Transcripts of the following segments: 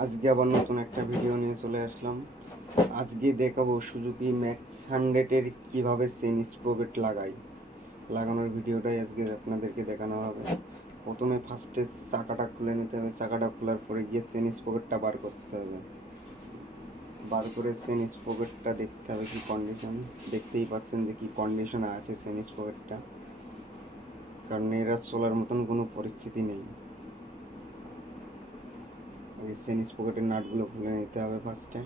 আজকে আবার নতুন একটা ভিডিও নিয়ে চলে আসলাম। আজকে দেখাবো সুজুকি ম্যাক্স 100-এর কীভাবে চেন স্প্রকেট লাগানোর ভিডিওটাই আজকে আপনাদেরকে দেখানো হবে। প্রথমে ফার্স্টে চাকাটা খুলে নিতে হবে, চাকাটা খোলার পরে গিয়ে চেন স্প্রকেটটা বার করতে হবে। বার করে চেন স্প্রকেটটা দেখতে হবে কি কন্ডিশন। দেখতেই পাচ্ছেন যে কি কন্ডিশনে আছে চেন স্প্রকেটটা, কারণ এরা চলার মতন কোনো পরিস্থিতি নেই। চেন স্প্রকেটের নাটগুলো খুলে নিতে হবে ফার্স্টে।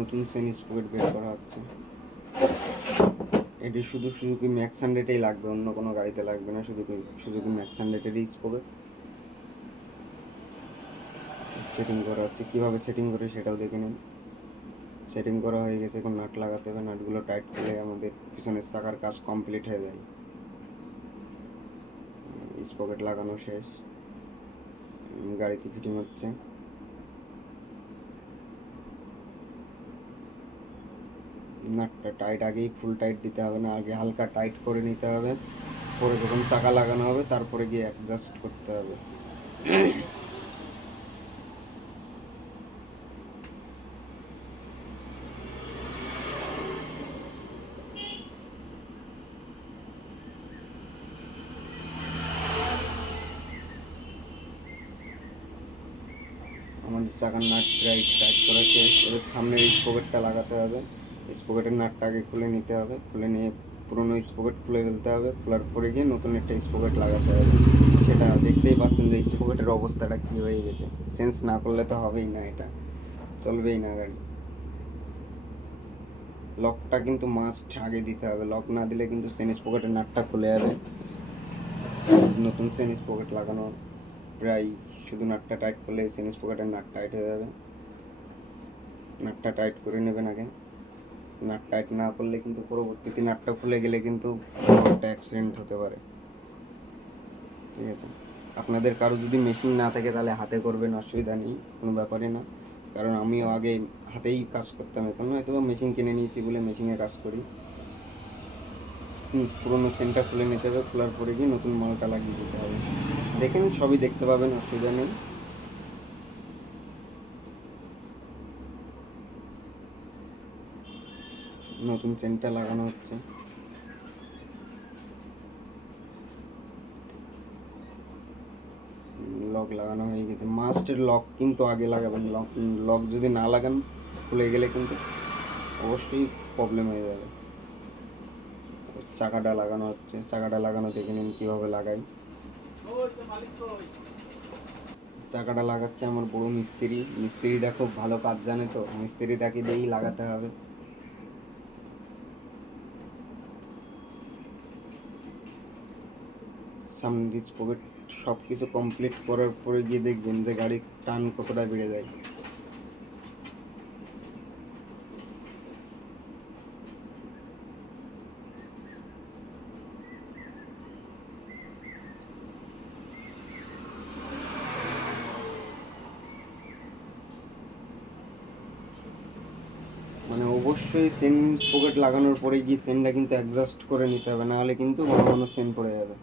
নতুন চেন স্প্রকেট বের করা হচ্ছে। এটি শুধু সুজুকি ম্যাক্স 100-এই লাগবে, অন্য কোনো গাড়িতে লাগবে না। শুধু সুজুকি ম্যাক্স 100-এরই স্প্রকেট সেটিং করা হচ্ছে। কীভাবে সেটিং করে সেটাও দেখে নিন। সেটিং করা হয়ে গেছে, এখন নাট লাগাতে হবে। নাটগুলো টাইট করলে আমাদের পিছনের চাকার কাজ কমপ্লিট হয়ে যায়। স্প্রকেট লাগানো শেষ, গাড়িতে ফিটিং হচ্ছে। নাটটা টাইট আগেই ফুল টাইট দিতে হবে না, আগে হালকা টাইট করে নিতে হবে। পরে যখন চাকা লাগানো হবে তারপরে গিয়ে অ্যাডজাস্ট করতে হবে। আমাদের চাকার নাট প্রায় টাইট করা শেষ। এবার সামনের স্প্রকেটটা লাগাতে হবে। স্প্রকেটের নাটটা আগে খুলে নিতে হবে, খুলে নিয়ে পুরোনো স্প্রকেট খুলে ফেলতে হবে। খোলার পরে গিয়ে নতুন একটা স্প্রকেট লাগাতে হবে। সেটা দেখতেই পাচ্ছেন যে স্প্রকেটের অবস্থাটা কী হয়ে গেছে। চেঞ্জ না করলে তো হবেই না, এটা চলবেই না গাড়ি। লকটা কিন্তু মাস্ট আগে দিতে হবে, লক না দিলে কিন্তু চেন স্প্রকেটের নাটটা খুলে যাবে। নতুন চেন স্প্রকেট লাগানো প্রায়, শুধু নাটটা টাইট করলে চেন স্প্রকেটের নাট টাইট হয়ে যাবে। নাটটা টাইট করে নেবেন আগে। নাট টাইট না করলে কিন্তু পরবর্তীতে নাটটা খুলে গেলে কিন্তু একটা অ্যাক্সিডেন্ট হতে পারে। ঠিক আছে, আপনাদের কারো যদি মেশিন না থাকে তাহলে হাতে করবেন, অসুবিধা নেই, কোনো ব্যাপারই না। কারণ আমিও আগে হাতেই কাজ করতাম, এখন হয়তো মেশিন কিনে নিয়েছি বলে মেশিনে কাজ করি। পুরোনো চেনটা খুলে নিতে হবে, খোলার পরে গিয়ে নতুন মালটা লাগিয়ে দিতে হবে। দেখেন সবই দেখতে পাবেন, অসুবিধা নেই। নতুন চেনটা লাগানো হচ্ছে। লক লাগানো হয়ে গেছে। মাস্টের লক কিন্তু আগে লাগাবেন। লক যদি না লাগান খুলে গেলে কিন্তু অবশ্যই প্রবলেম হয়ে যাবে। চাকাটা লাগানো হচ্ছে, চাকাটা লাগানো দেখে নিন কীভাবে লাগাই। চাকাটা লাগাচ্ছে আমার বড় মিস্ত্রি। মিস্ত্রিটা খুব ভালো কাজ জানে, তো মিস্ত্রিটাকে দিয়েই লাগাতে হবে। সামনের স্প্রকেট সব কিছু কমপ্লিট করার পরে গিয়ে দেখবেন যে গাড়ির টান কতটা বেড়ে যায়। মানে অবশ্যই চেন পকেট লাগানোর পরে গিয়ে চেনটা কিন্তু অ্যাডজাস্ট করে নিতে হবে, নাহলে কিন্তু ঘন ঘন চেন পড়ে যাবে।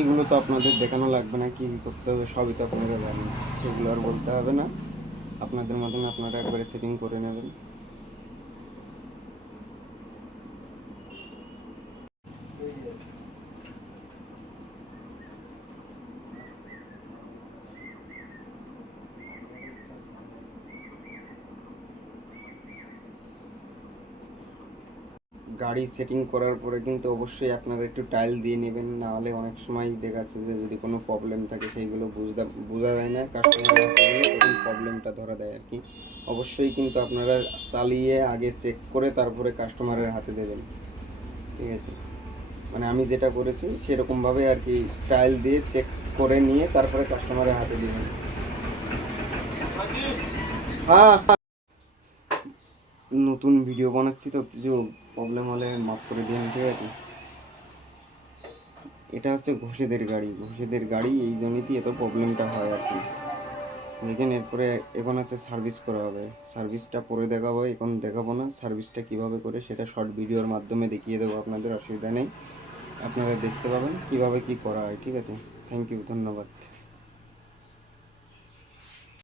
এগুলো তো আপনাদের দেখানো লাগবে না, কী কী করতে হবে সবই তো আপনারা জানেন, সেগুলো আর বলতে হবে না। আপনাদের মতন আপনারা একবারে সেটিং করে নেবেন। গাড়ি সেটিং করার পরে কিন্তু অবশ্যই আপনারা একটু টাইল দিয়ে নেবেন, না হলে অনেক সময় দেখা যাচ্ছে যে যদি কোনো প্রবলেম থাকে সেইগুলো বোঝা যায় না কাস্টমারের হাতে গেলে, তখন প্রবলেমটা ধরা দেয় আর কি। অবশ্যই কিন্তু আপনারা চালিয়ে আগে চেক করে তারপরে কাস্টমারের হাতে দেবেন, ঠিক আছে? মানে আমি যেটা করেছি সেরকমভাবে আর কি, টাইল দিয়ে চেক করে নিয়ে তারপরে কাস্টমারের হাতে দেবেন। হ্যাঁ, নতুন ভিডিও বানাচ্ছি তো কিছু প্রবলেম হলে মাফ করে দিন, ঠিক আছে? এটা হচ্ছে ঘোষেদের গাড়ি, এই জন্যই এত প্রবলেমটা হয় আর কি। দেখেন, এরপরে এখন হচ্ছে সার্ভিস করা হবে। সার্ভিসটা পরে দেখাবো, এখন দেখাবো না। সার্ভিসটা কিভাবে করে সেটা শর্ট ভিডিওর মাধ্যমে দেখিয়ে দেবো, আপনাদের অসুবিধা নেই। আপনারা দেখতে পাবেন কিভাবে কি করা হয়, ঠিক আছে? থ্যাংক ইউ, ধন্যবাদ।